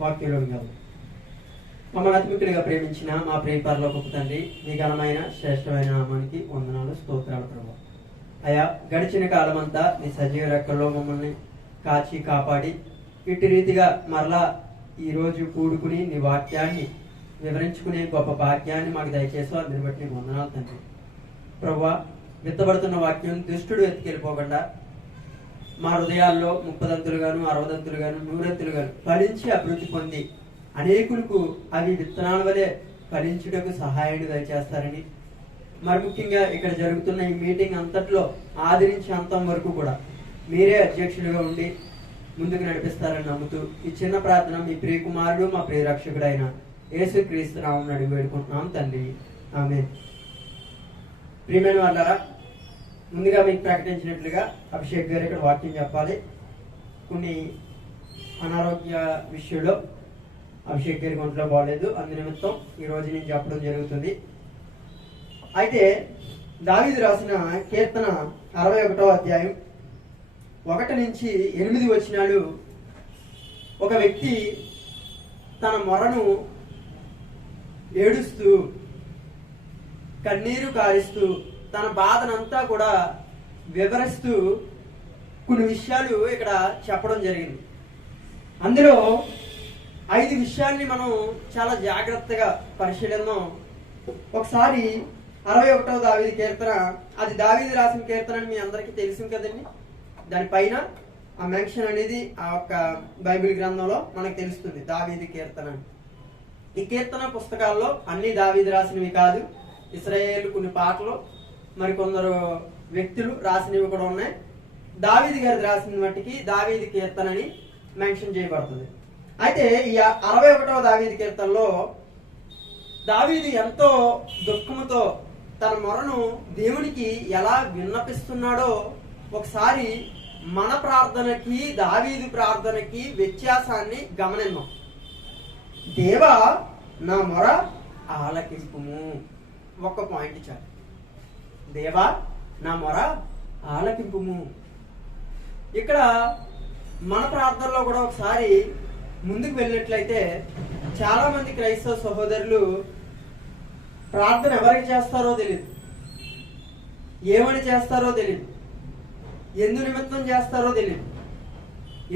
వాక్యంలోకి వెళ్దాం. మమ్మల్ని అతిమిక్కులుగా ప్రేమించిన మా ప్రియ పరలోకపు తండ్రి, మీ ఘనమైన శ్రేష్టమైన నామానికి వందనాలు, స్తోత్రాలు ప్రభువా. అయా, గడిచిన కాలమంతా మీ సజీవ రెక్కల్లో మమ్మల్ని కాచి కాపాడి ఇటు రీతిగా మరలా ఈరోజు కూడుకుని నీ వాక్యాన్ని వివరించుకునే గొప్ప భాగ్యాన్ని మాకు దయచేసావు. అందుని బట్టి నీకు వందనాలు తండ్రి. ప్రభువా, విత్తబడుతున్న వాక్యం దుష్టుడు ఎత్తుకెళ్ళిపోకుండా మా హృదయాల్లో 30దంతులుగాను 60దంతులుగాను 100దంతులుగాను ఫలించి అభివృద్ధి పొంది అనేకులకు అవి విత్తనాల వలె ఫలించుటకు సహాయాన్ని దయచేస్తారని, మరి ముఖ్యంగా ఇక్కడ జరుగుతున్న ఈ మీటింగ్ అంతట్లో ఆది నుంచి అంతం వరకు కూడా మీరే అధ్యక్షులుగా ఉండి ముందుకు నడిపిస్తారని నమ్ముతూ ఈ చిన్న ప్రార్థన మీ ప్రియ కుమారుడు మా ప్రియ రక్షకుడైన యేసుక్రీస్తు నామమున అడిగి వేడుకుంటున్నాం తండ్రి, ఆమేన్. ప్రియమైన వాళ్ళారా, ముందుగా మీకు ప్రకటించినట్లుగా అభిషేక్ గారు ఇక్కడ వాక్యం చెప్పాలి. కొన్ని అనారోగ్య విషయంలో అభిషేక్ గారికి ఒంట్లో బాగలేదు, అందు నిమిత్తం ఈ రోజు నేను చెప్పడం జరుగుతుంది. అయితే దావీదు రాసిన కీర్తన 61వ అధ్యాయం 1 నుంచి 8 వచనాలు, ఒక వ్యక్తి తన మొరను ఏడుస్తూ కన్నీరు కారిస్తూ తన బాధనంతా కూడా వివరిస్తూ కొన్ని విషయాలు ఇక్కడ చెప్పడం జరిగింది. అందులో 5 విషయాల్ని మనం చాలా జాగ్రత్తగా పరిశీలిద్దాం. ఒకసారి 61వ దావీదు కీర్తన, అది దావీదు రాసిన కీర్తన అని మీ అందరికీ తెలుసు కదండి. దానిపైన ఆ మెన్షన్ అనేది ఆ యొక్క బైబిల్ గ్రంథంలో మనకు తెలుస్తుంది, దావీదు కీర్తన. ఈ కీర్తన పుస్తకాల్లో అన్ని దావీదు రాసినవి కాదు, ఇశ్రాయేలు కొన్ని పాటలు మరి కొందరు వ్యక్తులు రాసినవి కూడా ఉన్నాయి. దావీదు గారి రాసిన మట్టికి దావీదు కీర్తన అని మెన్షన్ చేయబడుతుంది. అయితే ఈ 61వ దావీదు కీర్తనలో దావీదు ఎంతో దుఃఖముతో తన మొరను దేవునికి ఎలా విన్నపిస్తున్నాడో ఒకసారి మన ప్రార్థనకి దావీదు ప్రార్థనకి వ్యత్యాసాన్ని గమనిద్దాం. దేవా నా మొర ఆలకింపుము, ఒక్క పాయింట్ చాలు. దేవా నా మొర ఆలకింపుము. ఇక్కడ మన ప్రార్థనలో కూడా ఒకసారి ముందుకు వెళ్ళినట్లయితే చాలా మంది క్రైస్తవ సహోదరులు ప్రార్థన ఎవరికి చేస్తారో తెలియదు, ఏమని చేస్తారో తెలియదు, ఎందు నిమిత్తం చేస్తారో తెలియదు.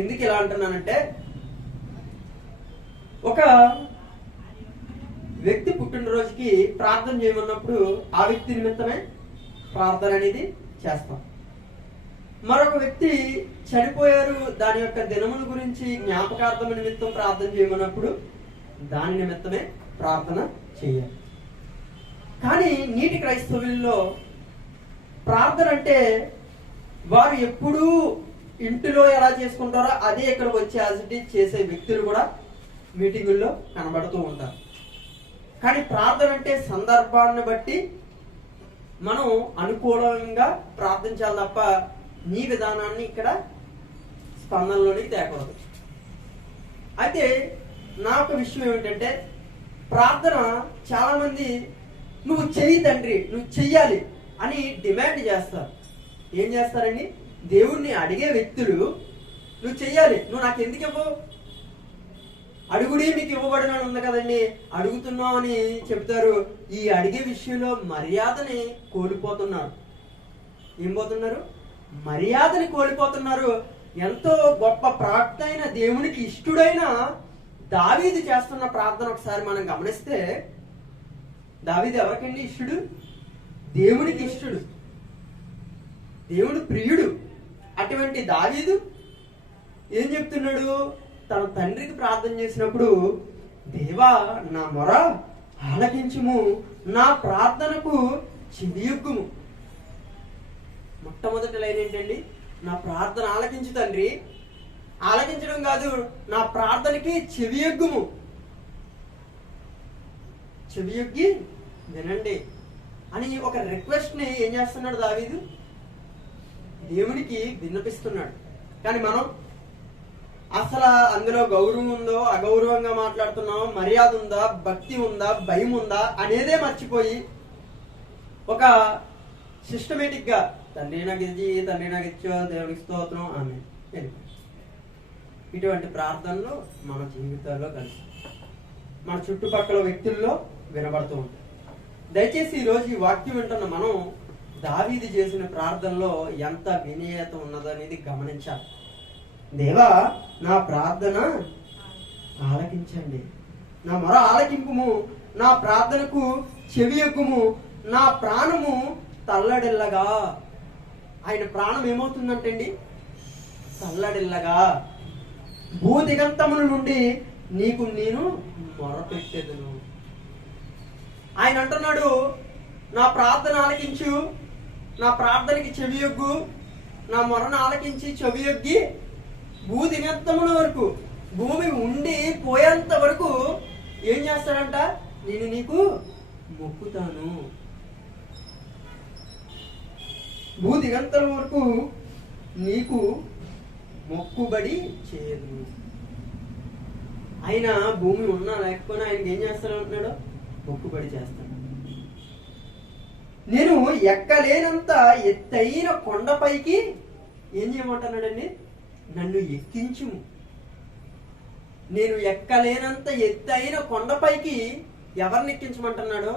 ఎందుకు ఇలా అంటున్నానంటే, ఒక వ్యక్తి పుట్టినరోజుకి ప్రార్థన చేయమన్నప్పుడు ఆ వ్యక్తి నిమిత్తమే ప్రార్థన అనేది చేస్తాం. మరొక వ్యక్తి చనిపోయారు, దాని యొక్క దినముల గురించి జ్ఞాపకార్థం నిమిత్తం ప్రార్థన చేయమన్నప్పుడు దాని నిమిత్తమే ప్రార్థన చేయాలి. కానీ నీటి క్రైస్తవుల్లో ప్రార్థన అంటే వారు ఎప్పుడూ ఇంటిలో ఎలా చేసుకుంటారో అదే ఇక్కడికి వచ్చి యాజిటీ చేసే వ్యక్తులు కూడా మీటింగుల్లో కనబడుతూ ఉంటారు. కానీ ప్రార్థన అంటే సందర్భాన్ని బట్టి మనం అనుకూలంగా ప్రార్థించాలి తప్ప నీ విధానాన్ని ఇక్కడ స్పందనలోనికి తేకూడదు. అయితే నా ఒక విషయం ఏమిటంటే, ప్రార్థన చాలా మంది నువ్వు చెయ్యి తండ్రి, నువ్వు చెయ్యాలి అని డిమాండ్ చేస్తారు. ఏం చేస్తారండి? దేవుణ్ణి అడిగే వ్యక్తులు నువ్వు చెయ్యాలి, నువ్వు నాకు ఎందుకు ఇవ్వవు, అడుగుడి మీకు ఇవ్వబడిన ఉంది కదండి, అడుగుతున్నావు అని చెప్తారు. ఈ అడిగే విషయంలో మర్యాదని కోల్పోతున్నారు. ఏం పోతున్నారు? మర్యాదని కోల్పోతున్నారు. ఎంతో గొప్ప ప్రార్థన అయిన దేవునికి ఇష్టడైన దావీదు చేస్తున్న ప్రార్థన ఒకసారి మనం గమనిస్తే, దావీదు ఎవరికండి ఇష్టడు? దేవునికి ఇష్టడు, దేవుడు ప్రియుడు. అటువంటి దావీదు ఏం చెప్తున్నాడు? తన తండ్రికి ప్రార్థన చేసినప్పుడు, దేవా నా మొర ఆలకించుము, నా ప్రార్థనకు చెవియొగ్గుము. మొట్టమొదటి లైన్ ఏంటండి? నా ప్రార్థన ఆలకించు తండ్రి. ఆలకించడం కాదు, నా ప్రార్థనకి చెవియొగ్గుము, చెవియొగ్గి వినండి అని ఒక రిక్వెస్ట్ ని ఏం చేస్తున్నాడు దావీదు? దేవునికి విన్నపిస్తున్నాడు. కానీ మనం అసలు అందులో గౌరవం ఉందో అగౌరవంగా మాట్లాడుతున్నాం, మర్యాద ఉందా, భక్తి ఉందా, భయం ఉందా అనేదే మర్చిపోయి ఒక సిస్టమేటిక్ గా తండ్రి నాకు ఇది, తండ్రి నాకు ఇచ్చో, దేవునికి స్తోత్రం ఆమె. ఇటువంటి ప్రార్థనలు మన జీవితాల్లో కలిసి మన చుట్టుపక్కల వ్యక్తుల్లో వినబడుతూ ఉంటాయి. దయచేసి ఈరోజు ఈ వాక్యం వింటున్న మనం దావీదు చేసిన ప్రార్థనలో ఎంత వినయత ఉన్నదనేది గమనించాలి. దేవా, నా ప్రార్థన ఆలకించండి, నా మొర ఆలకింపుము, నా ప్రార్థనకు చెవియొక్కుము, నా ప్రాణము తల్లడిల్లగా. ఆయన ప్రాణం ఏమవుతుందంటండి? తల్లడిల్లగా. భూదిగంతముల నుండి నీకు నేను మొరపెట్టెదను. ఆయన అంటున్నాడు, నా ప్రార్థన ఆలకించు, నా ప్రార్థనకి చెవియొగ్గు, నా మొరను ఆలకించి చెవియొగ్గి భూదిగంతముల వరకు, భూమి ఉండి పోయేంత వరకు ఏం చేస్తాడంట? నేను నీకు మొక్కుతాను. భూదిగంతల వరకు నీకు మొక్కుబడి చేయదు. ఆయన భూమి ఉన్నా లేకపోయినా ఆయనకి ఏం చేస్తానంటున్నాడు? మొక్కుబడి చేస్తాడు. నేను ఎక్కలేనంత ఎత్తైన కొండపైకి ఏం చేయమంటున్నాడండి? నన్ను ఎక్కించుము. నేను ఎక్కలేనంత ఎత్తైన కొండపైకి ఎవరిని ఎక్కించమంటున్నాడు?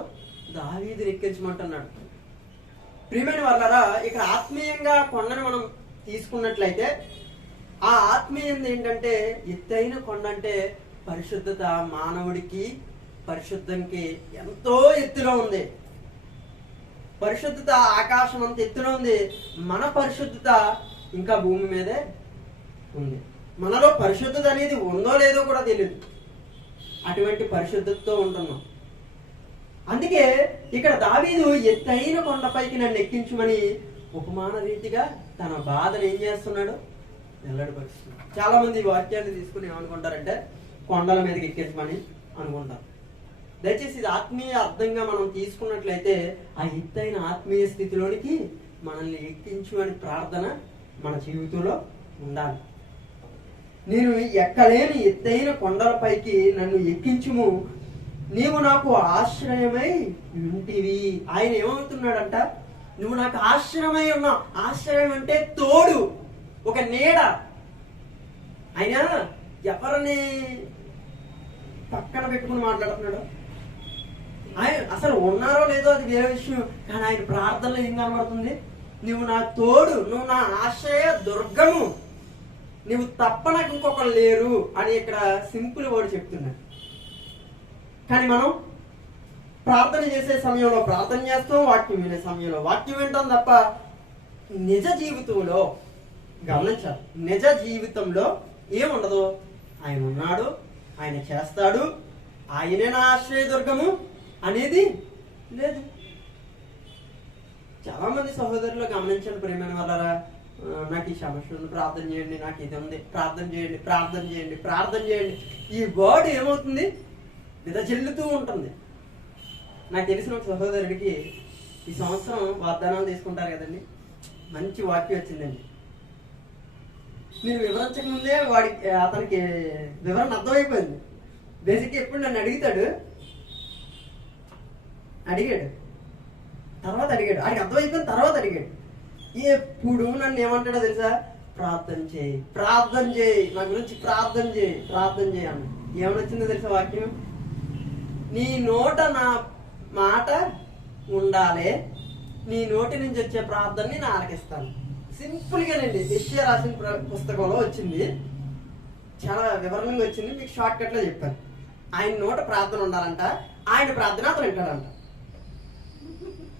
దావీదుని ఎక్కించమంటున్నాడు. ప్రియమైన వాళ్ళారా, ఇక్కడ ఆత్మీయంగా కొండను మనం తీసుకున్నట్లయితే ఆ ఆత్మీయం ఏంటంటే ఎత్తైన కొండ అంటే పరిశుద్ధత. మానవుడికి పరిశుద్ధంకి ఎంతో ఎత్తులో ఉంది. పరిశుద్ధత ఆకాశం అంత ఎత్తులో ఉంది. మన పరిశుద్ధత ఇంకా భూమి మీదే ఉంది. మనలో పరిశుద్ధత అనేది ఉందో లేదో కూడా తెలియదు. అటువంటి పరిశుద్ధతతో ఉంటున్నాం. అందుకే ఇక్కడ దావీదు ఎత్తైన కొండపైకి నన్ను ఎక్కించుమని ఉపమాన రీతిగా తన బాధను ఏం చేస్తున్నాడు? వెల్లడిపరుస్తున్నాడు. చాలా మంది ఈ వాక్యాన్ని తీసుకుని ఏమనుకుంటారంటే కొండల మీదకి ఎక్కించమని అనుకుంటారు. దయచేసి ఇది ఆత్మీయ అర్థంగా మనం తీసుకున్నట్లయితే ఆ ఎత్తైన ఆత్మీయ స్థితిలోనికి మనల్ని ఎక్కించు అని ప్రార్థన మన జీవితంలో ఉండాలి. నేను ఎక్కలేని ఎత్తైన కొండలపైకి నన్ను ఎక్కించుము, నీవు నాకు ఆశ్రయమై ఉంటివి. ఆయన ఏమవుతున్నాడంట? నువ్వు నాకు ఆశ్రయమై ఉన్నావు. ఆశ్రయం అంటే తోడు, ఒక నీడ. ఆయన ఎవరిని పక్కన పెట్టుకుని మాట్లాడుతున్నాడు? ఆయన అసలు ఉన్నారో లేదో అది వేరే విషయం, కానీ ఆయన ప్రార్థనలో ఏం కనబడుతుంది? నువ్వు నా తోడు, నువ్వు నా ఆశ్రయ దుర్గము, నువ్వు తప్ప నాకు ఇంకొకరు లేరు అని ఇక్కడ సింపుల్ వర్డ్ చెప్తున్నాడు. కానీ మనం ప్రార్థన చేసే సమయంలో ప్రార్థన చేస్తాం, వాక్యం వినే సమయంలో వాక్యం వింటాం తప్ప నిజ జీవితంలో గమనించాలి. నిజ జీవితంలో ఏముండదు. ఆయన ఉన్నాడు, ఆయన చేస్తాడు, ఆయనే నా ఆశ్రయదుర్గము అనేది లేదు. చాలా మంది సహోదరులు గమనించండి ప్రేమైన వాళ్ళరా, నాకు ఈ సమస్య ఉంది, ప్రార్థన చేయండి, నాకు ఇది ఉంది, ప్రార్థన చేయండి, ప్రార్థన చేయండి, ప్రార్థన చేయండి. ఈ వర్డ్ ఏమవుతుంది? విదజల్లుతూ ఉంటుంది. నాకు తెలిసిన ఒక సహోదరుడికి ఈ సంవత్సరం వాగ్దానాలు తీసుకుంటారు కదండి, మంచి వాక్యం వచ్చిందండి. నేను వివరించక ముందే అతనికి వివరణ అర్థమైపోయింది. బేసిక్గా ఎప్పుడు నన్ను అడిగాడు, ఆడికి అర్థమైపోయిన తర్వాత అడిగాడు. ఎప్పుడు నన్ను ఏమంటాడో తెలుసా? ప్రార్థన చేయి, ప్రార్థన చేయి, నా గురించి ప్రార్థన చేయి, ప్రార్థన చేయి అన్న. ఏమనొచ్చిందో తెలుసా వాక్యం? నీ నోట నా మాట ఉండాలి, నీ నోటి నుంచి వచ్చే ప్రార్థనని నేను ఆలకిస్తాను. సింపుల్ గానండి. యెషయా రాసిన పుస్తకంలో వచ్చింది, చాలా వివరణంగా వచ్చింది. మీకు షార్ట్ కట్ లో చెప్పాను. ఆయన నోట ప్రార్థన ఉండాలంట, ఆయన ప్రార్థన అతను వింటాడంట.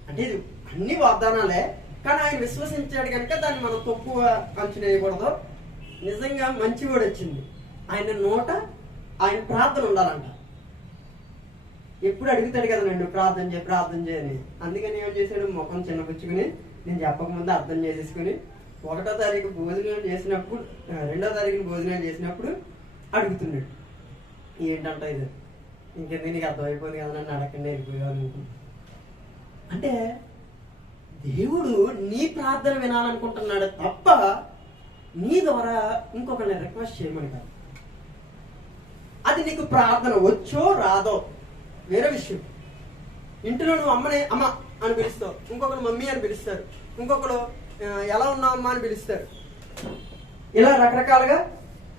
అంటే ఇది అన్ని వాగ్దానాలే, కానీ ఆయన విశ్వసించాడు కనుక దాన్ని మనం తక్కువ అంచనా వేయకూడదు. నిజంగా మంచి కూడా వచ్చింది. ఆయన నోట ఆయన ప్రార్థన ఉండాలంట. ఎప్పుడు అడుగుతాడు కదా నన్ను ప్రార్థన చేయి, ప్రార్థన చేయని. అందుకని ఏం చేశాడు? ముఖం చిన్నపుచ్చుకుని నేను చెప్పకముందు అర్థం చేసేసుకుని 1వ తారీఖు భోజనాలు చేసినప్పుడు, 2వ తారీఖున భోజనాలు చేసినప్పుడు అడుగుతున్నాడు. ఏంటంట ఇది? ఇంకెందుకు నీకు అర్థమైపోయింది కదా, నన్ను అడగండి అయిపోయాను. అంటే దేవుడు నీ ప్రార్థన వినాలనుకుంటున్నాడు తప్ప నీ ద్వారా ఇంకొకరిని రిక్వెస్ట్ చేయమని కాదు. అది నీకు ప్రార్థన వచ్చో రాదో వేరే విషయం. ఇంట్లో నువ్వు అమ్మని అమ్మ అని పిలుస్తావు, ఇంకొకరు మమ్మీ అని పిలుస్తారు, ఇంకొకరు ఎలా ఉన్నావు అమ్మ అని పిలుస్తారు. ఇలా రకరకాలుగా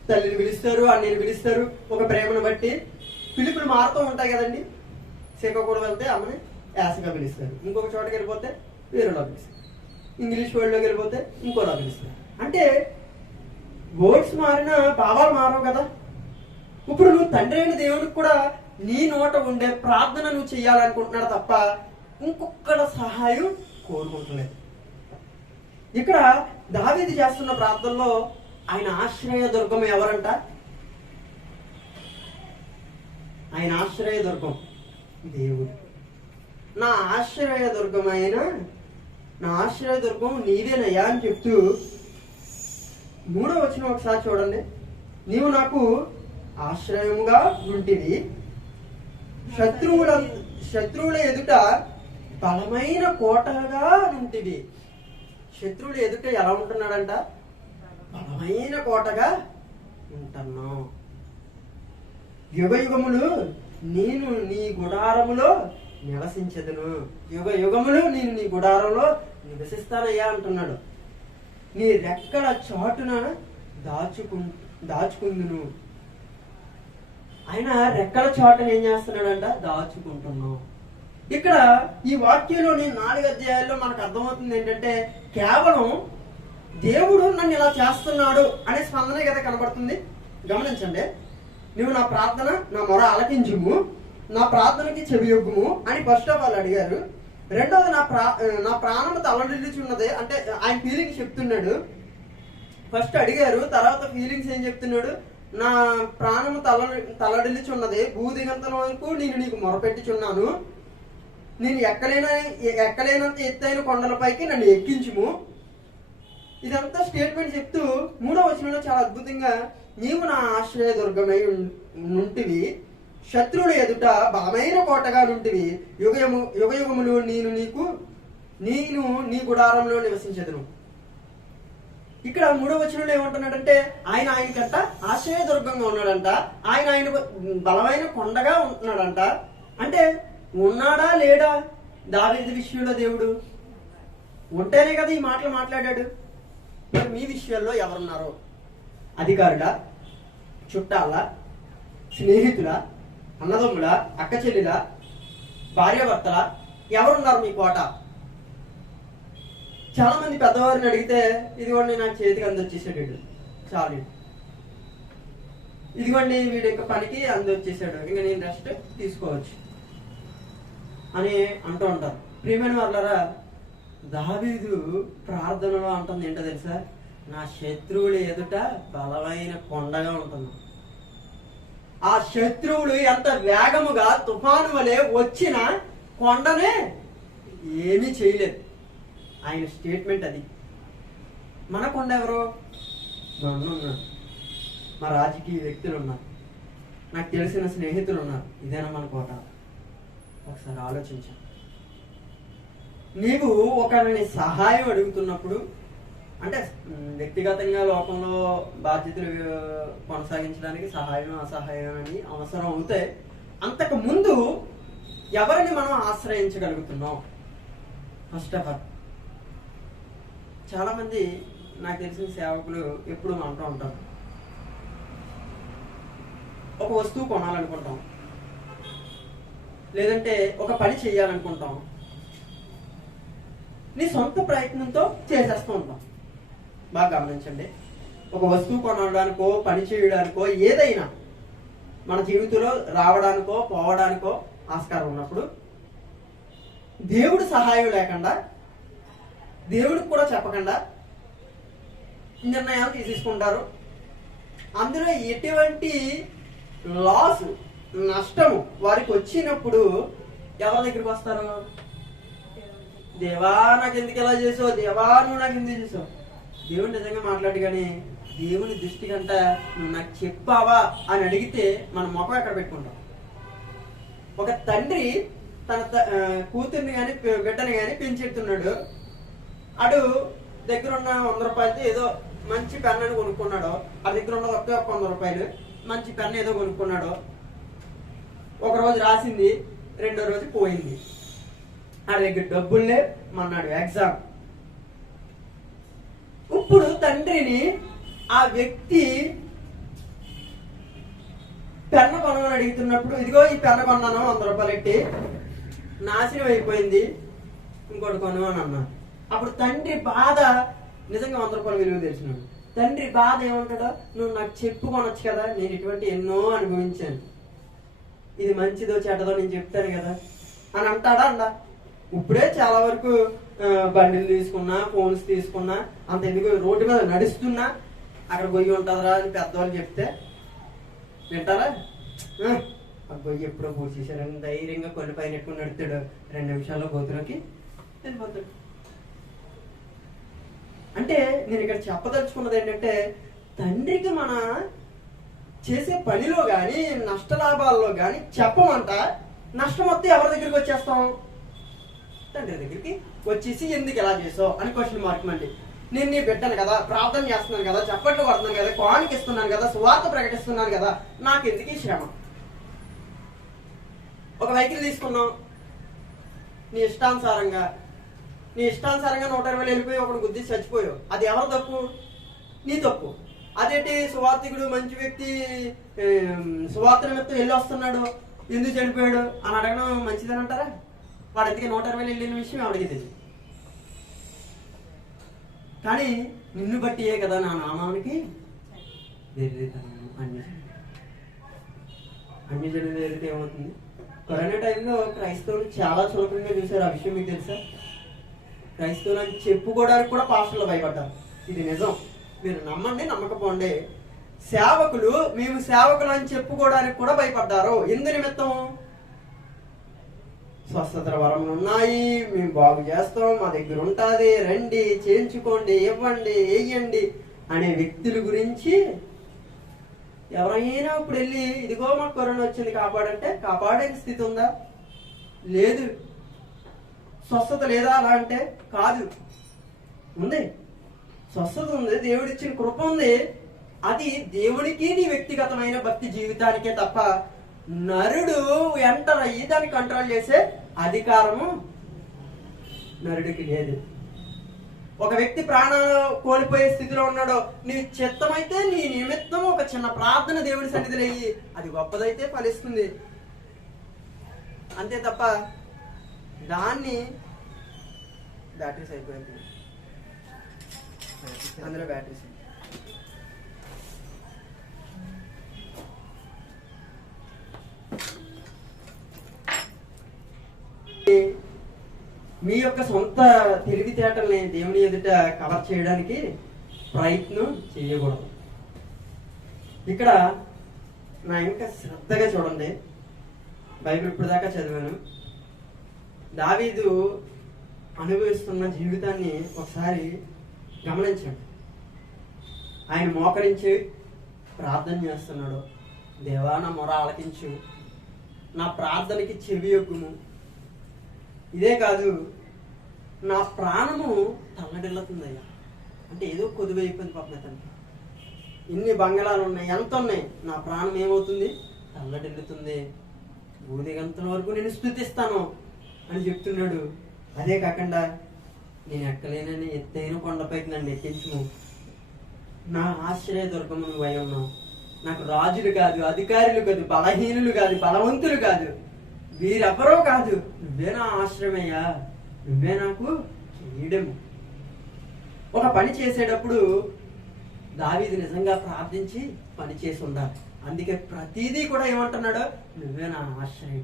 తల్లిని పిలుస్తారు, అన్నయ్యని పిలుస్తారు. ఒక ప్రేమను బట్టి పిలుపులు మారుతూ ఉంటాయి కదండి. శ్రీకాకుళం వెళ్తే అమ్మని యాసగా పిలుస్తారు, ఇంకొక చోటకి వెళ్ళిపోతే వేరేలా పిలుస్తారు, ఇంగ్లీష్ వర్డ్లోకి వెళ్ళిపోతే ఇంకోలా పిలుస్తారు. అంటే వర్డ్స్ మారినా భావాలు మారవు కదా. ఇప్పుడు నువ్వు తండ్రి అయిన దేవుడికి కూడా నీ నోట ఉండే ప్రార్థన నువ్వు చెయ్యాలనుకుంటున్నాడు తప్ప ఇంకొకళ్ళ సహాయం కోరుకుంటలేదు. ఇక్కడ దావీదు చేస్తున్న ప్రార్థనలో ఆయన ఆశ్రయ దుర్గం ఎవరంట? ఆయన ఆశ్రయ దుర్గం దేవుడు. నా ఆశ్రయ దుర్గం నీవేనయ్యా అని చెప్తూ 3వ వచనం ఒకసారి చూడండి. నీవు నాకు ఆశ్రయముగా ఉంటివి, శత్రువుల ఎదుట బలమైన కోటగా ఉంటివి. శత్రువుల ఎదుట ఎలా ఉంటున్నాడంట? బలమైన కోటగా ఉంటున్నావు. యుగ యుగములు నేను నీ గుడారములో నివసించదును. యుగ యుగములు నేను నీ గుడారంలో నివసిస్తానయ్యా అంటున్నాడు. నీ రెక్కల చాటున దాచుకుందును. ఆయన రెక్కల చాటున ఏం చేస్తున్నాడంట? దాచుకుంటున్నావు. ఇక్కడ ఈ వాక్యంలోని 4 అధ్యాయాల్లో మనకు అర్థమవుతుంది ఏంటంటే, కేవలం దేవుడు నన్ను ఇలా చేస్తున్నాడు అనే స్పందనే కదా కనబడుతుంది. గమనించండి. నువ్వు నా ప్రార్థన, నా మొర ఆలకించుము, నా ప్రార్థనకి చెవియొగ్గుము అని ఫస్ట్ ఆఫ్ ఆల్ అడిగారు. రెండోది నా ప్రాణము తల్లడిల్లుచున్నదే అంటే ఆయన ఫీలింగ్స్ చెప్తున్నాడు. ఫస్ట్ అడిగారు, తర్వాత ఫీలింగ్స్ ఏం చెప్తున్నాడు? నా ప్రాణము తల్లడిల్లుచున్నదే, భూదిగంతల వరకు నేను నీకు మొరపెట్టుచున్నాను, నేను ఎక్కలేనంత ఎత్తైన కొండలపైకి నన్ను ఎక్కించుము. ఇదంతా స్టేట్మెంట్ చెప్తూ 3వ వచనంలో చాలా అద్భుతంగా, నీవు నా ఆశ్రయ దుర్గమై నుంటివి, శత్రువుల ఎదుట బలమైన కోటగా నుంటివి, యుగయుగములు నేను నీ గుడారంలో నివసించదును. ఇక్కడ 3వ వచనంలో ఏమంటున్నాడంటే, ఆయనకంట ఆశ్రయ దుర్గంగా ఉన్నాడంట, ఆయన బలమైన కొండగా ఉంటున్నాడంట. అంటే ఉన్నాడా లేడా దావీదు విషయంలో దేవుడు? ఉంటేనే కదా ఈ మాటలు మాట్లాడాడు. మరి మీ విషయాల్లో ఎవరున్నారో? అధికారుల, చుట్టాల, స్నేహితుల, అన్నదమ్ముల, అక్క చెల్లిల, భార్యాభర్తల, ఎవరున్నారు మీ కోట? చాలా మంది పెద్దవారిని అడిగితే, ఇదిగోండి నాకు చేతికి అందొచ్చేసాడు, చాలు, ఇదిగోండి వీడి యొక్క పనికి అందొచ్చేసాడు, ఇంకా నేను రెస్ట్ తీసుకోవచ్చు అని అంటూ ఉంటారు. ప్రియమైన వాళ్ళరా, దావీదు ప్రార్థనలో అంటుంది ఏంటో తెలుసా? నా శత్రువులు ఎదుట బలమైన కొండగా ఉంటుంది. ఆ శత్రువులు ఎంత వేగముగా తుఫాను వలె వచ్చిన కొండనే ఏమీ చేయలేదు. ఆయన స్టేట్మెంట్ అది. మన కొండ ఎవరు? మా అన్న ఉన్నారు, మా రాజకీయ వ్యక్తులు ఉన్నారు, నాకు తెలిసిన స్నేహితులు ఉన్నారు. ఇదేనా మన కోట? ఒకసారి ఆలోచించాను. నీవు ఒకరిని సహాయం అడుగుతున్నప్పుడు, అంటే వ్యక్తిగతంగా లోకంలో బాధ్యతలు కొనసాగించడానికి సహాయం అసహాయం అని అవసరం అవుతే, అంతకు ముందు ఎవరిని మనం ఆశ్రయించగలుగుతున్నాం? ఫస్ట్ ఆఫ్ ఆల్ చాలా మంది నాకు తెలిసిన సేవకులు ఎప్పుడు అంటూ ఉంటారు, ఒక వస్తువు కొనాలనుకుంటాం, లేదంటే ఒక పని చేయాలనుకుంటాం, నీ సొంత ప్రయత్నంతో చేసేస్తూ ఉంటాం. బాగా గమనించండి. ఒక వస్తువు కొనడానికో పని చేయడానికో ఏదైనా మన జీవితంలో రావడానికో పోవడానికో ఆస్కారం ఉన్నప్పుడు దేవుడు సహాయం లేకుండా, దేవుడికి కూడా చెప్పకుండా నిర్ణయాలు తీసుకుంటారు. అందులో ఎటువంటి లాస్, నష్టము వారికి వచ్చినప్పుడు ఎవరి దగ్గరికి వస్తారు? దేవా నాకు ఎందుకు ఎలా చేసావు, దేవా నువ్వు నాకు ఎందుకు చేసావు? దేవుడు నిజంగా మాట్లాడు, కానీ దేవుని దృష్టి కంట నువ్వు నాకు చెప్పావా అని అడిగితే మన ముఖం ఎక్కడ పెట్టుకుంటాం? ఒక తండ్రి తన కూతుర్ని కానీ బిడ్డని కానీ పెంచెడుతున్నాడు. అడు దగ్గర ఉన్న 100 రూపాయలతో ఏదో మంచి పెన్ అని కొనుక్కున్నాడు. ఆ దగ్గర ఉన్నది ఒకే 100 రూపాయలు మంచి పెన్ ఏదో కొనుక్కున్నాడు. ఒకరోజు రాసింది, రెండో రోజు పోయింది. ఆ దగ్గర డబ్బులే మన్నాడు ఎగ్జామ్. ఇప్పుడు తండ్రిని ఆ వ్యక్తి పెన్ను కొనమని అడుగుతున్నప్పుడు, ఇదిగో ఈ పెన్ను కొన్నాను 100 రూపాయలు పెట్టి, నాశనం అయిపోయింది, ఇంకోటి కొను అని అన్నాను. అప్పుడు తండ్రి బాధ నిజంగా 100 రూపాయల విలువ తెలిసినాడు. తండ్రి బాధ ఏమంటాడో, నువ్వు నాకు చెప్పు కొనొచ్చు కదా, నేను ఇటువంటి ఎన్నో అనుభవించాను, ఇది మంచిదో చెడ్డదో నేను చెప్తాను కదా అని అంటాడా అందా? ఇప్పుడే చాలా వరకు బండిలు తీసుకున్నా, ఫోన్స్ తీసుకున్నా, అంత ఎందుకు రోడ్డు మీద నడుస్తున్నా అక్కడ గొయ్యి ఉంటుందిరా అని పెద్దవాళ్ళు చెప్తే వింటారా? ఆ గొయ్యి ఎప్పుడో పూసేసారని ధైర్యంగా కొన్ని పైన ఎక్కువ నడుతాడు, 2 నిమిషాల్లో గోతులోకి వెళ్ళిపోతాడు. అంటే నేను ఇక్కడ చెప్పదలుచుకున్నది ఏంటంటే, తండ్రికి మన చేసే పనిలో కానీ నష్ట లాభాల్లో కానీ చెప్పమంట, నష్టం వస్తే ఎవరి దగ్గరికి వచ్చేస్తాం? తండ్రి దగ్గరికి వచ్చేసి ఎందుకు ఎలా చేసావు అని క్వశ్చన్ మార్క్. మళ్ళీ నేను నీ బిడ్డను కదా, ప్రార్థన చేస్తున్నాను కదా, చప్పట్లు పడుతున్నాను కదా, కానుక ఇస్తున్నాను కదా, సువార్త ప్రకటిస్తున్నాను కదా, నాకు ఎందుకు ఈ శ్రమ? ఒక వెహికల్ తీసుకున్నాం, నీ ఇష్టానుసారంగా 120 వెళ్ళిపోయి ఒకడు గుద్ది చచ్చిపోయావు, అది ఎవరు తప్పు? నీ తప్పు. అదేంటి సువార్థికుడు మంచి వ్యక్తి సువార్త నిమిత్తం వెళ్ళి వస్తున్నాడు, ఎందుకు చనిపోయాడు అని అడగడం మంచిదని అంటారా? వాడు ఎందుకు 120 వెళ్ళిన విషయం ఎవరికి తెలియదు. కానీ నిన్ను బట్టియే కదా నా నామానికి అన్ని జనం జరిగితే ఏమవుతుంది? కరోనా టైంలో క్రైస్తవులు చాలా చులకంగా చూశారు. ఆ విషయం మీకు తెలుసా? క్రైస్తవులు అని చెప్పుకోవడానికి కూడా పాస్టర్లు భయపడ్డారు. ఇది నిజం, మీరు నమ్మండి నమ్మకపోండి. సేవకులు మేము సేవకులు అని చెప్పుకోవడానికి కూడా భయపడ్డారు. ఎందు నిమిత్తం? స్వస్థత వరములు ఉన్నాయి, మేము బాగు చేస్తాం, మా దగ్గర ఉంటుంది, రండి చేయించుకోండి, ఇవ్వండి, వేయండి అనే వ్యక్తుల గురించి ఎవరైనా ఇప్పుడు వెళ్ళి ఇదిగో మాకు కరోనా వచ్చింది కాపాడంటే కాపాడే స్థితి ఉందా? లేదు. స్వస్థత లేదా అలా అంటే? కాదు, ఉంది. స్వస్థత ఉంది, దేవుడిచ్చిన కృప ఉంది. అది దేవునికి నీ వ్యక్తిగతమైన భక్తి జీవితానికే తప్ప నరుడు ఎంటర్ అయ్యి దాన్ని కంట్రోల్ చేసే అధికారము నరుడికి లేదు. ఒక వ్యక్తి ప్రాణాలు కోల్పోయే స్థితిలో ఉన్నాడో, నీ చిత్తమైతే నీ నిమిత్తం ఒక చిన్న ప్రార్థన దేవుడి సన్నిధిలో అయ్యి అది గొప్పదైతే ఫలిస్తుంది, అంతే తప్ప దాన్ని బ్యాటరీస్ అయిపోయింది, అందులో బ్యాటరీస్ మీ యొక్క సొంత తెలివితేటల్ని దేవుని ఎదుట కవర్ చేయడానికి ప్రయత్నం చేయకూడదు. ఇక్కడ నా ఇంకా శ్రద్ధగా చూడండి, బైబిల్ ఇప్పుడు దాకా చదివాను. దావీదు అనుభవిస్తున్న జీవితాన్ని ఒకసారి గమనించండి. ఆయన మోకరించి ప్రార్థన చేస్తున్నాడు, దేవా నా మొర ఆలకించు, నా ప్రార్థనకి చెవి యొగ్గుము. ఇదే కాదు, నా ప్రాణము తల్లడిల్లుతుందయ్యా అంటే ఏదో కొద్దివైపోయింది పాపం అతనికి. ఇన్ని బంగళాలు ఉన్నాయి, ఎంత ఉన్నాయి, నా ప్రాణం ఏమవుతుంది? తల్లడిల్లుతుంది. భూదిగంతుల వరకు నేను స్తుతిస్తాను అని చెప్తున్నాడు. అదే కాకుండా నేను ఎక్కలేనని ఎత్తైన కొండపైకి నన్ను ఎక్కించుము, నా ఆశ్రయ దుర్గము నువ్వు అయి ఉన్నావు. నాకు రాజులు కాదు, అధికారులు కాదు, బలహీనులు కాదు, బలవంతులు కాదు, వీరెవరో కాదు, నువ్వే నా ఆశ్రమయ్యా, నువ్వే నాకు కిరీటము. ఒక పని చేసేటప్పుడు దావీదు నిజంగా ప్రార్థించి పని చేసి ఉండాలి. అందుకే ప్రతిదీ కూడా ఏమంటున్నాడు? నువ్వే నా ఆశ్రయం.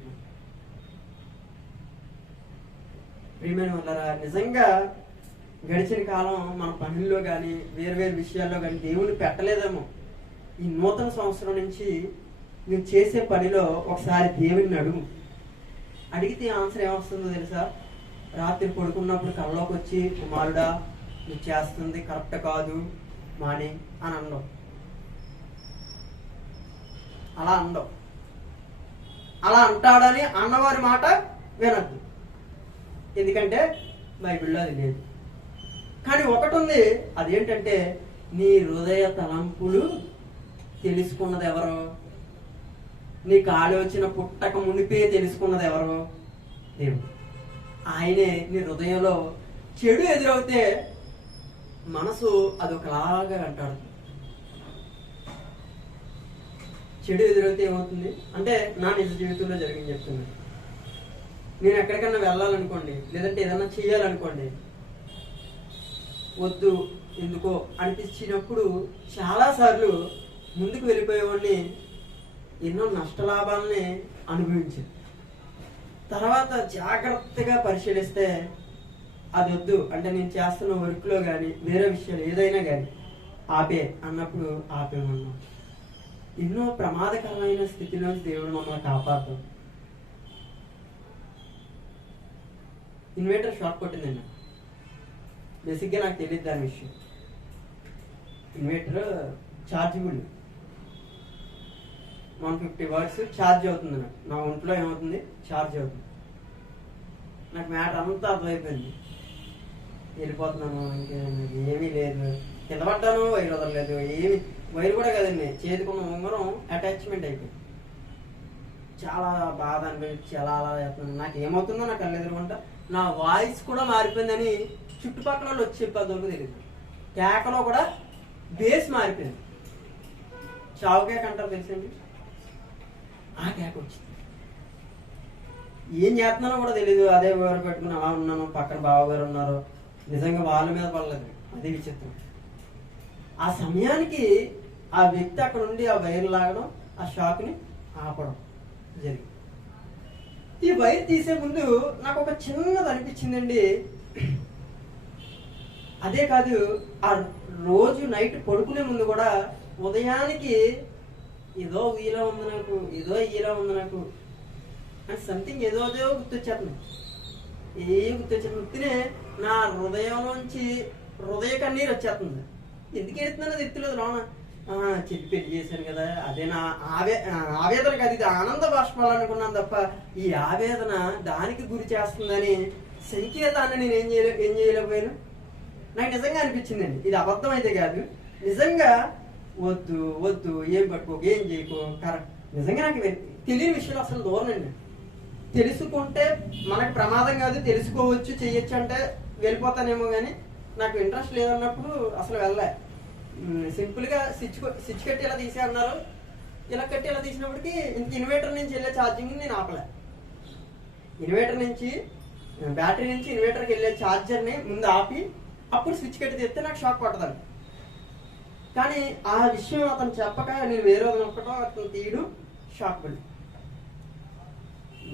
ప్రియమైన వాళ్ళరా, నిజంగా గడిచిన కాలం మన పనుల్లో కానీ వేరు విషయాల్లో కానీ దేవుని పెట్టలేదేమో. ఈ నూతన సంవత్సరం నుంచి నువ్వు చేసే పనిలో ఒకసారి దేవుని అడుగు. అడిగితే ఆన్సర్ ఏమొస్తుందో తెలుసా? రాత్రి పడుకున్నప్పుడు కళ్ళలోకి వచ్చి, కుమారుడా నువ్వు చేస్తుంది కరెక్ట్ కాదు మాని అని అనడం. అలా అనడం. అలా అంటాడని అన్నవారి మాట వినద్దు, ఎందుకంటే బైబిల్లో అది లేదు. కానీ ఒకటి ఉంది, అదేంటంటే నీ హృదయ తలంపులు తెలుసుకున్నది ఎవరో? నీకు ఆలోచన పుట్టక మునిపే తెలుసుకున్నది ఎవరు? దేవుడు. ఆయనే నీ హృదయంలో చెడు ఎదురవుతే మనసు అదొకలాగా అంటాడు. చెడు ఎదురైతే ఏమవుతుంది అంటే నా నిజ జీవితంలో జరిగింది చెప్తున్నాను. నేను ఎక్కడికన్నా వెళ్ళాలనుకోండి, లేదంటే ఏదన్నా చేయాలనుకోండి, వద్దు ఎందుకో అనిపించినప్పుడు చాలాసార్లు ముందుకు వెళ్ళిపోయేవాడిని, ఎన్నో నష్టలాభాలని అనుభవించింది. తర్వాత జాగ్రత్తగా పరిశీలిస్తే అది వద్దు అంటే నేను చేస్తున్న వర్క్లో కానీ వేరే విషయాలు ఏదైనా కానీ ఆపే అన్నప్పుడు ఆపేమన్నాం. ఎన్నో ప్రమాదకరమైన స్థితిలోంచి దేవుడు మమ్మల్ని కాపాడుతాం. Inverter shock కొట్టిందండి. బేసిక్గా నాకు తెలియదు దాని విషయం. ఇన్వర్టర్ ఛార్జబుల్ 150 వాట్స్ ఛార్జ్ అవుతుంది. నా ఒంట్లో ఏమవుతుంది, ఛార్జ్ అవుతుంది. నాకు మ్యాటర్ అంతా అర్థమైపోయింది. వెళ్ళిపోతున్నాను, ఏమీ లేదు, కింద పడ్డాను, వైర్ వదలలేదు, ఏమి వైర్ కూడా కదండి, చేతికున్న ఉంగరం అటాచ్మెంట్ అయిపోయింది. చాలా బాధ అనిపించి అలా అలా చేస్తున్నాను. నాకు ఏమవుతుందో నాకు కళ్ళు ఎదురుకుంటా. నా వాయిస్ కూడా మారిపోయిందని చుట్టుపక్కల వాళ్ళు వచ్చి చెప్పేందుకు తెలియదు. కేకలో కూడా బేస్ మారిపోయింది. చావు కేక అంటారు తెలుసండి, ఆ కేక వచ్చింది. ఏం చేస్తున్నానో కూడా తెలియదు. అదే వారు పెట్టుకుని అలా ఉన్నాను, పక్కన బావగారు ఉన్నారు, నిజంగా వాళ్ళ మీద పడలేదు. అదే విచిత్రం. ఆ సమయానికి ఆ వ్యక్తి అక్కడ ఉండి ఆ వైర్ లాగడం, ఆ షాక్ని ఆపడం జరిగింది. ఈ వైర్ తీసే ముందు నాకు ఒక చిన్నది అనిపించిందండి. అదే కాదు, ఆ రోజు నైట్ పడుకునే ముందు కూడా ఉదయానికి ఏదో ఈలా ఉంది నాకు, ఏదో ఈలా ఉంది నాకు అని సంథింగ్ ఏదో గుర్తొచ్చేస్తుంది. గుర్తొచ్చేస్తుంది నా హృదయంలోంచి హృదయ కన్నీరు వచ్చేస్తుంది. ఎందుకు ఎడుతున్నానో తెత్తలేదు లోన. చెప్పి పెళ్లి చేశాను కదా, అదే నా ఆవేదన కాదు, ఇది ఆనంద బాష్పాలనుకున్నాను తప్ప ఈ ఆవేదన దానికి గురి చేస్తుందని సంకేతాన్ని నేను ఏం చేయలేకపోయాను. నాకు నిజంగా అనిపించిందండి, ఇది అబద్ధం అయితే కాదు, నిజంగా వద్దు వద్దు, ఏం పట్టుకోకు, ఏం చేయకు, కరెక్ట్. నిజంగా నాకు తెలియని విషయాలు అసలు దూరం అండి. తెలుసుకుంటే మనకు ప్రమాదం కాదు, తెలుసుకోవచ్చు, చెయ్యొచ్చు అంటే వెళ్ళిపోతానేమో, కానీ నాకు ఇంట్రెస్ట్ లేదన్నప్పుడు అసలు వెళ్ళలే. సింపుల్గా స్విచ్ కట్టి ఇలా తీసే అన్నారు. ఇలా కట్టి ఇలా తీసినప్పటికీ ఇంక ఇన్వర్టర్ నుంచి వెళ్ళే ఛార్జింగ్ నేను ఆపలే. ఇన్వర్టర్ నుంచి, బ్యాటరీ నుంచి ఇన్వర్టర్కి వెళ్ళే ఛార్జర్ని ముందు ఆపి అప్పుడు స్విచ్ కట్టి తీస్తే నాకు షాక్ కొట్టదాను. కానీ ఆ విషయం అతను చెప్పక నేను వేరే ఒక్కటో అతను తీయడం షాక్ పడి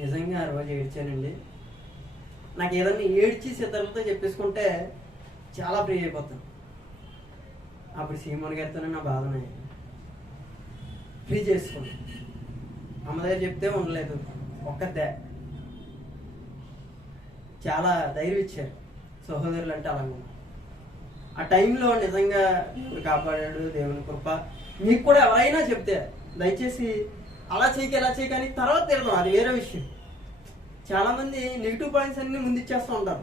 నిజంగా ఆ రోజు ఏడ్చానండి. నాకు ఏదన్నా ఏడ్చి ఇతరులతో చెప్పేసుకుంటే చాలా ఫ్రీ అయిపోతాను. అప్పుడు సీమోన్ గారితోనే నా బాధనే ఫ్రీ చేసుకుని అమ్మ దగ్గర చెప్తే ఉండలేదు. ఒక్కతే చాలా ధైర్యం ఇచ్చారు సహోదరులు అంటే. అలాగే ఆ టైంలో నిజంగా దేవుడు కాపాడాడు, దేవుని కృప. మీకు కూడా ఎవరైనా చెప్తే దయచేసి అలా చేయక ఎలా చేయక అని తర్వాత తిడతాం, అది వేరే విషయం. చాలా మంది నెగిటివ్ పాయింట్స్ అన్ని ముందు ఇచ్చేస్తూ ఉంటారు.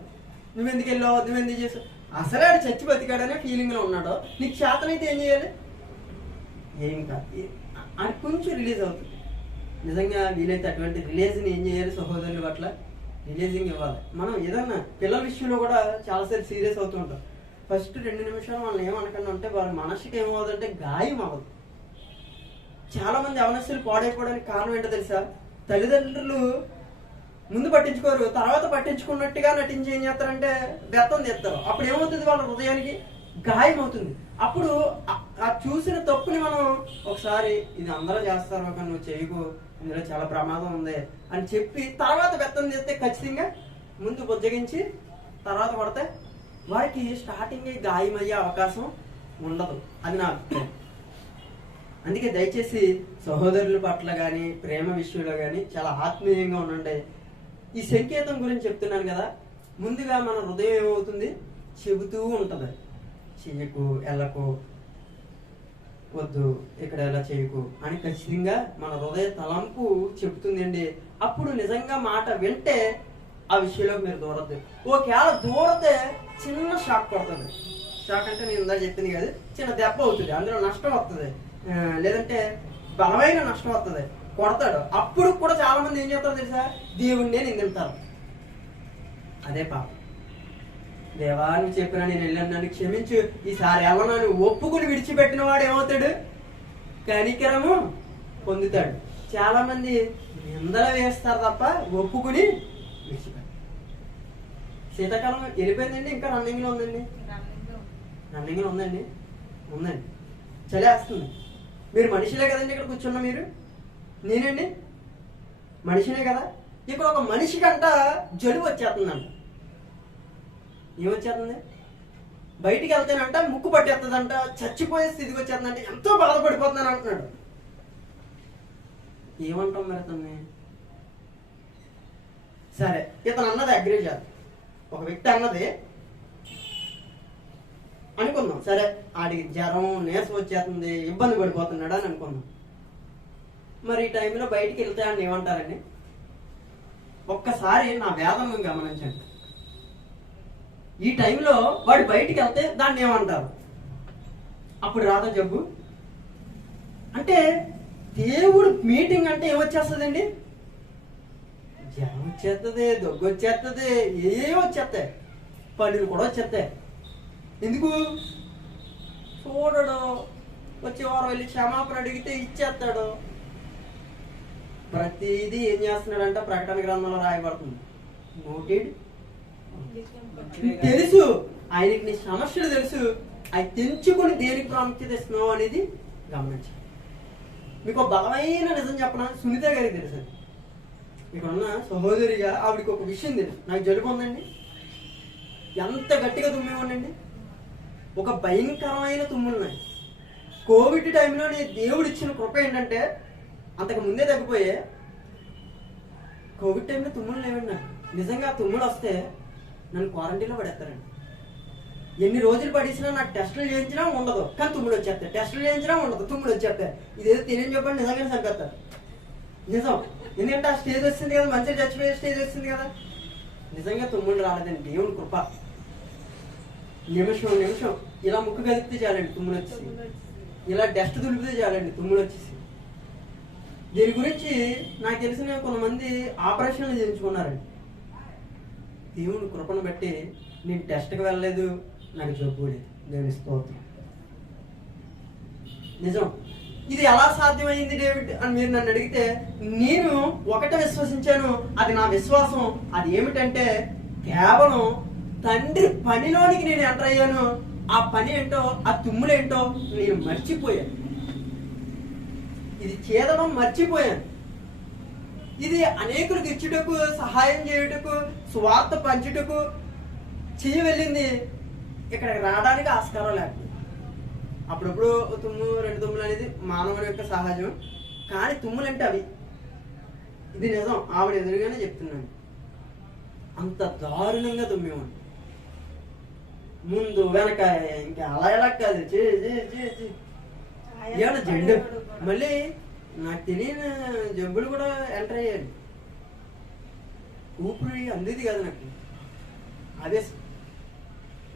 నువ్వెందుకు వెళ్ళావు, నువ్వెందుకు చేసావు, అసలే ఆడు చచ్చి బతికాడనే ఫీలింగ్లో ఉన్నాడు. నీకు చేతనైతే ఏం చేయాలి, ఏం కాదు, అది కొంచెం రిలీజ్ అవుతుంది. నిజంగా వీలైతే అటువంటి రిలీజ్ని ఏం చేయాలి, సహోదరుల పట్ల రిలీజింగ్ ఇవ్వాలి. మనం ఏదన్నా పిల్లల విషయంలో కూడా చాలాసార్లు సీరియస్ అవుతూ ఉంటాం. ఫస్ట్ 2 నిమిషాలు వాళ్ళని ఏమనకుండా ఉంటే వాళ్ళ మనసుకి ఏమవుతుందంటే గాయం అవ్వదు. చాలా మంది అవనస్తులు పాడైపోవడానికి కారణం ఏంటో తెలుసా, తల్లిదండ్రులు ముందు పట్టించుకోరు, తర్వాత పట్టించుకున్నట్టుగా నటించి ఏం చేస్తారంటే బెత్తం తీస్తారు. అప్పుడు ఏమవుతుంది, వాళ్ళ హృదయానికి గాయం అవుతుంది. అప్పుడు ఆ చూసిన తప్పుని మనం ఒకసారి ఇది అందరూ చేస్తారు కానీ నువ్వు చేయకు, ఇందులో చాలా ప్రమాదం ఉంది అని చెప్పి తర్వాత బెత్తం తీస్తే ఖచ్చితంగా ముందు బుజ్జగించి తర్వాత పడితే వారికి స్టార్టింగ్ గాయం అయ్యే అవకాశం ఉండదు. అది నా అభిప్రాయం. అందుకే దయచేసి సహోదరుల పట్ల కానీ ప్రేమ విషయంలో కానీ చాలా ఆత్మీయంగా ఉండండి. ఈ సంకేతం గురించి చెప్తున్నాను కదా, ముందుగా మన హృదయం ఏమవుతుంది, చెబుతూ ఉంటుంది, చెయ్యకు, వెళ్ళకు, వద్దు, ఇక్కడ ఎలా చేయకు అని ఖచ్చితంగా మన హృదయ తలంపు చెబుతుందండి. అప్పుడు నిజంగా మాట వింటే ఆ విషయంలో మీరు దూరద్దు. ఒకవేళ దూరతే చిన్న షాక్ కొడుతుంది. షాక్ అంటే నేను ఇందా చెప్పింది కాదు, చిన్న దెబ్బ అవుతుంది, అందులో నష్టం వస్తుంది, లేదంటే బలమైన నష్టం వస్తుంది, కొడతాడు. అప్పుడు కూడా చాలా మంది ఏం చేస్తారో తెలుసా, దేవుణ్ణే నిందింటారు. అదే పాపం. దేవా నువ్వు చెప్పినా నేను వెళ్ళాను, నన్ను క్షమించు, ఈసారి ఎవరన్నా ఒప్పుకుని విడిచిపెట్టిన వాడు ఏమవుతాడు, కనికరము పొందుతాడు. చాలా మంది నిందలు వేస్తారు తప్ప ఒప్పుకుని విడిచిపెట్టారు. శీతాకాలం వెళ్ళిపోయిందండి, ఇంకా రన్నింగ్లో ఉందండి. రన్నింగ్లో ఉందండి. చలేస్తుంది. మీరు మనిషిలే కదండి ఇక్కడ కూర్చున్నా. మీరు నేనండి మనిషినే కదా. ఇక్కడ ఒక మనిషికంట జలుబు వచ్చేస్తుందంట. ఏమొచ్చేస్తుంది? బయటికి వెళ్తానంట ముక్కు పట్టేస్తుందంట, చచ్చిపోయే స్థితికి వచ్చేస్తుందంటే ఎంతో బాధపడిపోతున్నాను అంటున్నాడు. ఏమంటాం మరి అతన్ని? సరే, ఇతను అన్నది అగ్రీ చేద్దాం. ఒక వ్యక్తి అన్నది అనుకుందాం. సరే, ఆడికి జ్వరం నీరసం వచ్చేస్తుంది, ఇబ్బంది పడిపోతున్నాడు అని అనుకుందాం. మరి ఈ టైంలో బయటికి వెళ్తే అని ఏమంటారండి? ఒక్కసారి నా వేదన గమనించండి. ఈ టైంలో వాడు బయటికి వెళ్తే దాన్ని ఏమంటారు? అప్పుడు రాదా జబ్బు? అంటే దేవుడు మీటింగ్ అంటే ఏమొచ్చేస్తుందండి? జ్వరం వచ్చేస్తుంది, దగ్గు వచ్చేస్తుంది, ఏ వచ్చేస్తాయి, పనులు కూడా వచ్చేస్తాయి. ఎందుకు? చూడడు, వచ్చే వారం వెళ్ళి క్షమాపణ అడిగితే ఇచ్చేస్తాడు. ప్రతిదీ ఏం చేస్తున్నాడంట? ప్రకటన గ్రంథంలో రాయబడుతుంది. నోటెడ్. తెలుసు ఆయనకి నీ సమస్యలు తెలుసు, అవి తెంచుకొని దేనికి ప్రాముఖ్యత ఇస్తున్నావు అనేది గమనించాలి. మీకు ఒక బలమైన నిజం చెప్పనా? సునీత గారికి తెలుసు. ఇక్కడ ఉన్న సహోదరిగా ఆవిడకి ఒక విషయం తెలుసు. నాకు జలుబు ఉందండి, ఎంత గట్టిగా తుమ్మేవాడండి, ఒక భయంకరమైన తుమ్ములున్నాయి. కోవిడ్ టైంలో దేవుడు ఇచ్చిన కృప ఏంటంటే అంతకు ముందే తగ్గిపోయే. కోవిడ్ టైంలో తుమ్ములు లేవండి నాకు. నిజంగా తుమ్ములు వస్తే నన్ను క్వారంటైన్లో పడేస్తారండి. ఎన్ని రోజులు పడేసినా నాకు టెస్టులు చేయించినా ఉండదు, కానీ తుమ్ములు వచ్చేస్తాయి. టెస్టులు చేయించినా ఉండదు, తుమ్ములు వచ్చేస్తాయి. ఇదేదో తినేని చెప్పండి, నిజంగానే చంపేస్తారు. నిజం. ఎందుకంటే ఆ స్టేజ్ వచ్చింది కదా, మంచిగా చచ్చిపోయే స్టేజ్ వచ్చింది కదా. నిజంగా తుమ్ములు రాలేదండి, దేవుని కృప. నిమిషం ఇలా ముక్కు కదిపితే చాలండి తుమ్ములు వచ్చేసి, ఇలా డస్ట్ దులిపితే చాలండి తుమ్ములు వచ్చేసి. దీని గురించి నాకు తెలిసిన కొంతమంది ఆపరేషన్లు చేయించుకున్నారండి. దేవుని కృపను బట్టి నేను టెస్ట్కి వెళ్ళలేదు, నాకు జబ్బు లేదు. దేవుని స్తోత్రం. నిజం. ఇది ఎలా సాధ్యమైంది డేవిడ్ అని మీరు నన్ను అడిగితే, నేను ఒకటే విశ్వసించాను, అది నా విశ్వాసం. అది ఏమిటంటే కేవలం తండ్రి పనిలోనికి నేను ఎంటర్ అయ్యాను. ఆ పని ఏంటో, ఆ తుమ్ములేంటో నేను మర్చిపోయాను. ఇది చేదడం మర్చిపోయాను. ఇది అనేకులకు ఇచ్చుటకు, సహాయం చేయుటకు, స్వార్థ పంచుటకు చెయ్యి వెళ్ళింది. ఇక్కడికి రావడానికి ఆస్కారం లేకపోతే అప్పుడప్పుడు తుమ్ము, 2 తుమ్ములు అనేది మానవుడి యొక్క సహజం. కానీ తుమ్ములు అంటే అవి. ఇది నిజం, ఆవిడ ఎదురుగానే చెప్తున్నాను. అంత దారుణంగా తుమ్మేవాడు, ముందు వెనక, ఇంకా అలా ఎలా కాదు, ఏమన్నా జెండు. మళ్ళీ నాకు తెలియని జబ్బులు కూడా ఎంటర్ అయ్యాడు. ఊపిరి అందేది కాదు నాకు. ఆవేశం,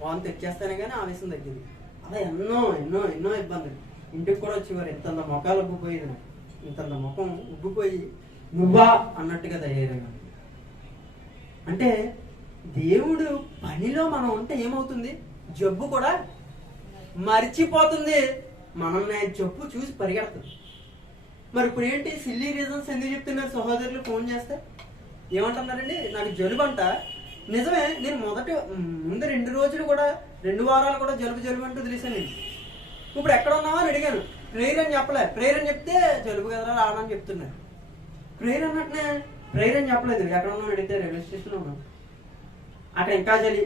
వాంతి తెచ్చేస్తానే కానీ ఆవేశం తగ్గింది. అలా ఎన్నో ఎన్నో ఎన్నో ఇబ్బందులు. ఇంటికి కూడా వచ్చేవారు. ఇంతంత మొఖాలు ఉబ్బిపోయేది నాకు. ఇంతంత ముఖం ఉబ్బిపోయి నువ్వా అన్నట్టుగా తయారయ్యాను. అంటే దేవుడు పనిలో మనం ఉంటే ఏమవుతుంది? జబ్బు కూడా మర్చిపోతుంది, మనల్ని జబ్బు చూసి పరిగెడుతుంది. మరి ఇప్పుడు ఏంటి సిల్లీ రీజన్స్ ఎందుకు చెప్తున్నారు? సహోదరులు ఫోన్ చేస్తే ఏమంటున్నారండి, నాకు జలుబు అంట. నిజమే, నేను ముందు 2 రోజులు కూడా, 2 వారాలు కూడా జలుబు అంటూ తెలిసాను నేను. ఇప్పుడు ఎక్కడ ఉన్నావా అని అడిగాను. ప్రేయర్ అని చెప్పలే. ప్రేయర్ అని చెప్తే జలుబు కదరా రావని చెప్తున్నారు. ప్రేయర్ అన్నట్టునే ప్రేయర్ అని చెప్పలేదు. ఎక్కడ ఉన్నావు అడిగితే రైల్వే స్టేషన్లో ఉన్నాను. అక్కడ ఇంకా చలి.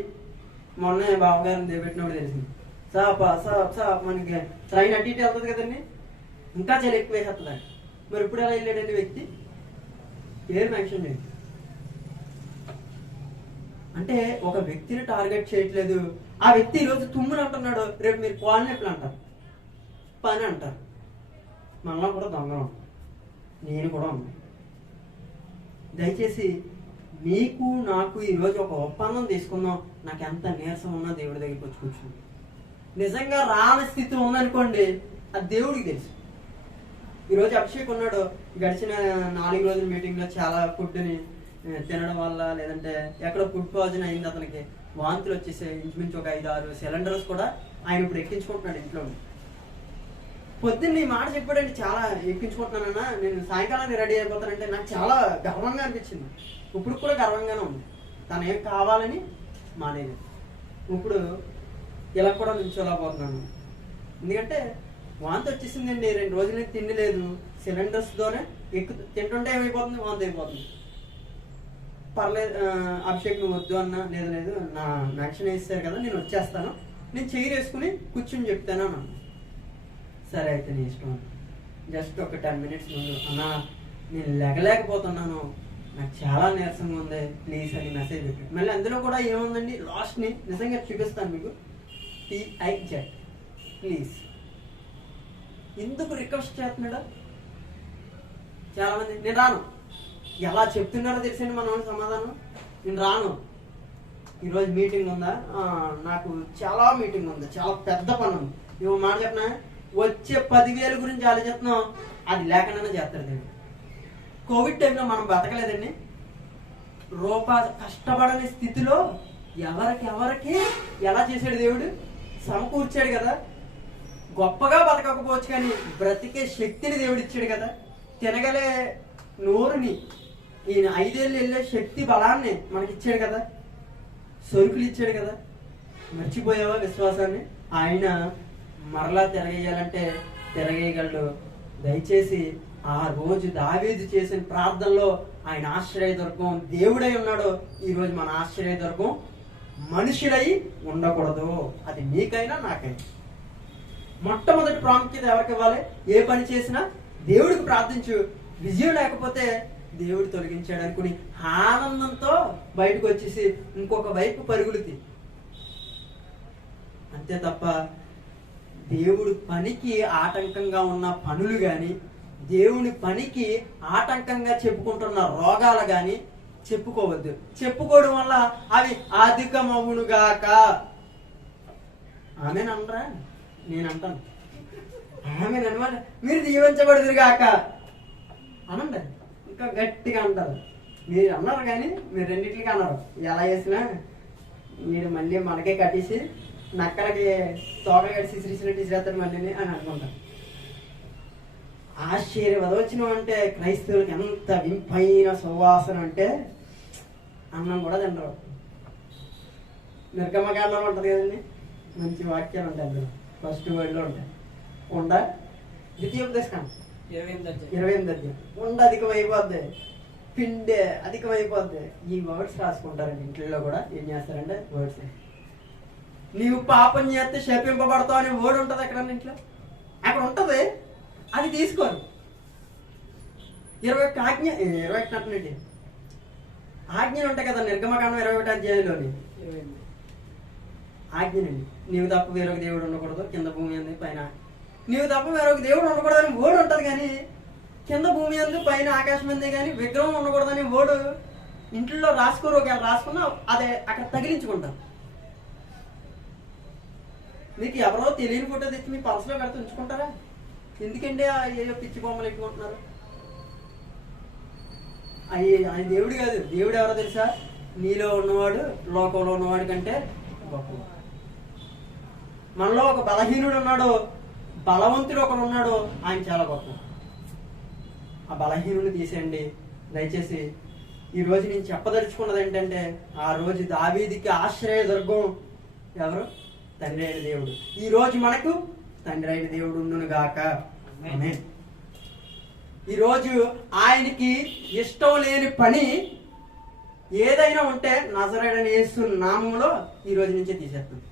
మొన్న బావగారిని దేవెట్టినప్పుడు తెలిసింది. సాప్ మనకి ట్రైన్ అటు ఇటు వెళ్తుంది కదండి, ఇంకా చలి ఎక్కువ వేసేస్తుంది. మరి ఇప్పుడు ఎలా వెళ్ళాడండి వ్యక్తి? పేరు మెన్షన్ చేయండి. అంటే ఒక వ్యక్తిని టార్గెట్ చేయట్లేదు. ఆ వ్యక్తి ఈరోజు తుమ్ములు అంటున్నాడు, రేపు మీరు కాళ్ళు నొప్పులు అంటారు, పని అంటారు. మనలో కూడా దొంగ, నేను కూడా ఉన్నాను. దయచేసి మీకు నాకు ఈరోజు ఒక ఒప్పందం తీసుకుందాం. నాకు ఎంత నీరసం ఉన్నా దేవుడి దగ్గరికి వచ్చి కూర్చుంది. నిజంగా రాని స్థితి ఉందనుకోండి, అది దేవుడికి తెలుసు. ఈరోజు అభిషేక్ ఉన్నాడు, గడిచిన 4 రోజుల మీటింగ్లో చాలా ఫుడ్ని తినడం వల్ల, లేదంటే ఎక్కడో ఫుడ్ పాయిజన్ అయింది, అతనికి వాంతులు వచ్చేసాయి. ఇంచుమించు ఒక 5-6 సిలిండర్స్ కూడా ఆయన ఇప్పుడు ఎక్కించుకుంటున్నాడు ఇంట్లో. పొద్దున్న ఈ మాట చెప్పాడంటే చాలా ఎక్కించుకుంటున్నానన్నా, నేను సాయంకాలానికి రెడీ అయిపోతానంటే నాకు చాలా గర్వంగా అనిపించింది. ఇప్పుడు కూడా గర్వంగానే ఉంది. తను ఏం కావాలని మానేది. ఇప్పుడు ఇలా కూడా నిల్చోలేకపోతున్నాను. ఎందుకంటే వాంతి వచ్చేసిందండి. 2 రోజుల నుంచి తిండి లేదు. సిలిండర్స్తోనే తింటుంటే ఏమైపోతుంది, వాంతి అయిపోతుంది. పర్లేదు అభిషేక్ నువ్వు వద్దు అన్నా, లేదు నా నక్షణ వేస్తారు కదా, నేను వచ్చేస్తాను, నేను చైర్ వేసుకుని కూర్చుని చెప్తాను అన్నాను. సరే అయితే నీ ఇష్టం. జస్ట్ ఒక 10 మినిట్స్ ముందు, అన్నా నేను లెగలేకపోతున్నాను, నాకు చాలా నీరసంగా ఉంది, ప్లీజ్ అని మెసేజ్ పెట్టాడు. మళ్ళీ అందులో కూడా ఏముందండి, లాస్ట్ని నిజంగా చూపిస్తాను మీకు. TIZ please. ఎందుకు రిక్వెస్ట్ చేస్తున్నాడా? చాలా మంది నేను రాను. ఎలా చెప్తున్నారో తెలిసింది మన సమాధానం, నేను రాను, ఈరోజు మీటింగ్ ఉందా, నాకు చాలా మీటింగ్ ఉంది, చాలా పెద్ద పని ఉంది. ఇవ్వ మాట చెప్పినా, వచ్చే 10,000 గురించి ఆలోచిస్తున్నాం, అది లేకుండా చేస్తాడు దేవుడు. కోవిడ్ టైంలో మనం బతకలేదండి. కష్టపడని స్థితిలో ఎవరికి ఎలా చేశాడు దేవుడు, సమకూర్చాడు కదా. గొప్పగా బతకకపోవచ్చు కానీ బ్రతికే శక్తిని దేవుడు ఇచ్చాడు కదా. తినగలే నోరుని, ఈయన 5 ఏళ్ళు వెళ్ళే శక్తి బలాన్ని మనకి ఇచ్చాడు కదా. సరుకులు ఇచ్చాడు కదా. మర్చిపోయావా విశ్వాసాన్ని? ఆయన మరలా తిరగేయాలంటే తిరగేయగలడు. దయచేసి ఆ రోజు దావీదు చేసిన ప్రార్థనలో ఆయన ఆశ్రయదుర్గం దేవుడై ఉన్నాడు. ఈరోజు మన ఆశ్రయదుర్గం మనుషులై ఉండకూడదు. అది మీకైనా నాకైనా. మొట్టమొదటి ప్రాముఖ్యత ఎవరికి ఇవ్వాలి? ఏ పని చేసినా దేవుడికి ప్రార్థించు. విజయం లేకపోతే దేవుడు తొలగించాడు అనుకుని ఆనందంతో బయటకు వచ్చేసి ఇంకొక వైపు పరుగులుతి. అంతే తప్ప దేవుడి పనికి ఆటంకంగా ఉన్న పనులు కానీ, దేవుని పనికి ఆటంకంగా చెప్పుకుంటున్న రోగాలు కానీ చెప్పుకోవద్దు. చెప్పుకోవడం వల్ల అవి అధికమవునుగాక. ఆమెనంటరా? నేను అంటాను ఆమెనమాట. మీరు దీవించబడదురు గాక అనండి. ఇంకా గట్టిగా అంటారు. మీరు అన్నారు కానీ మీరు రెండింటికి అన్నారు. ఎలా చేసినా మీరు మళ్ళీ మనకే కట్టేసి నక్కలకి తోకలు కట్టి సిసిరిసినట్టు ఇసిరేస్తారు మళ్ళీ అని అనుకుంటారు. ఆశ్చర్యవదవచనం అంటే క్రైస్తవులకి ఎంత వింపైన సువాసన అంటే అన్నం కూడా తినరు. నిర్గమకాండంలో ఉంటుంది కదండి, మంచి వాక్యాలు ఉంటాయి అందులో. ఫస్ట్ వర్డ్లో ఉంటాయి. ఉండ ద్వితీయోపదేశకాండం 28వ అధ్యాయం. ఉండ అధికమైపోద్ది, పిండే అధికమైపోద్ది. ఈ వర్డ్స్ రాసుకుంటారండి. ఇంట్లో కూడా ఏం చేస్తారంటే వర్డ్స్, నీవు పాపం చేస్తే శపింపబడతావు అనే వర్డ్ ఉంటుంది అక్కడ ఇంట్లో. అక్కడ ఉంటుంది, అది తీసుకోరు. 21 ఆజ్ఞ, 21 అంటున్నాండి, ఆజ్ఞలు ఉంటాయి కదా నిర్గమకాండం 21వ అధ్యాయంలోని ఆజ్ఞనండి. నీవు తప్ప వేరొక దేవుడు ఉండకూడదు, కింద భూమి అంది పైన. నీవు తప్ప వేరొక దేవుడు ఉండకూడదని ఓడు ఉంటుంది కానీ కింద భూమి అందు పైన ఆకాశం అందే కానీ విగ్రహం ఉండకూడదని ఓడు ఇంట్లో రాసుకోరు. ఒకవేళ రాసుకున్నా అదే అక్కడ తగిలించుకుంటారు. మీకు ఎవరో తెలియని ఫోటో తెచ్చి మీ పర్సులో కడితే ఉంచుకుంటారా? ఎందుకంటే ఏ పిచ్చి బొమ్మలు ఎక్కుంటున్నారు? అది దేవుడు కాదు. దేవుడు ఎవరో తెలుసా? నీలో ఉన్నవాడు లోకంలో ఉన్నవాడి కంటే గొప్ప. మనలో ఒక బలహీనుడు ఉన్నాడు, బలవంతుడు ఒకడు ఉన్నాడు, ఆయన చాలా గొప్ప. ఆ బలహీనుడిని తీసేయండి దయచేసి. ఈ రోజు నేను చెప్పదలుచుకున్నది ఏంటంటే, ఆ రోజు దావీదుకి ఆశ్రయదుర్గం ఎవరు? తండ్రి అయిన దేవుడు. ఈ రోజు మనకు తండ్రి అయిన దేవుడు ఉండును గాక. ఆమేన్. ఈరోజు ఆయనకి ఇష్టం లేని పని ఏదైనా ఉంటే నజరేయుడైన యేసు నామములో ఈ రోజు నుంచే తీసేస్తుంది.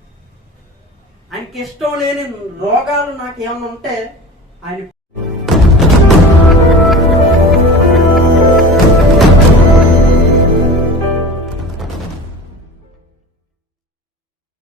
ఆయనకి ఇష్టం లేని రోగాలు నాకు ఏమన్నా ఉంటే ఆయన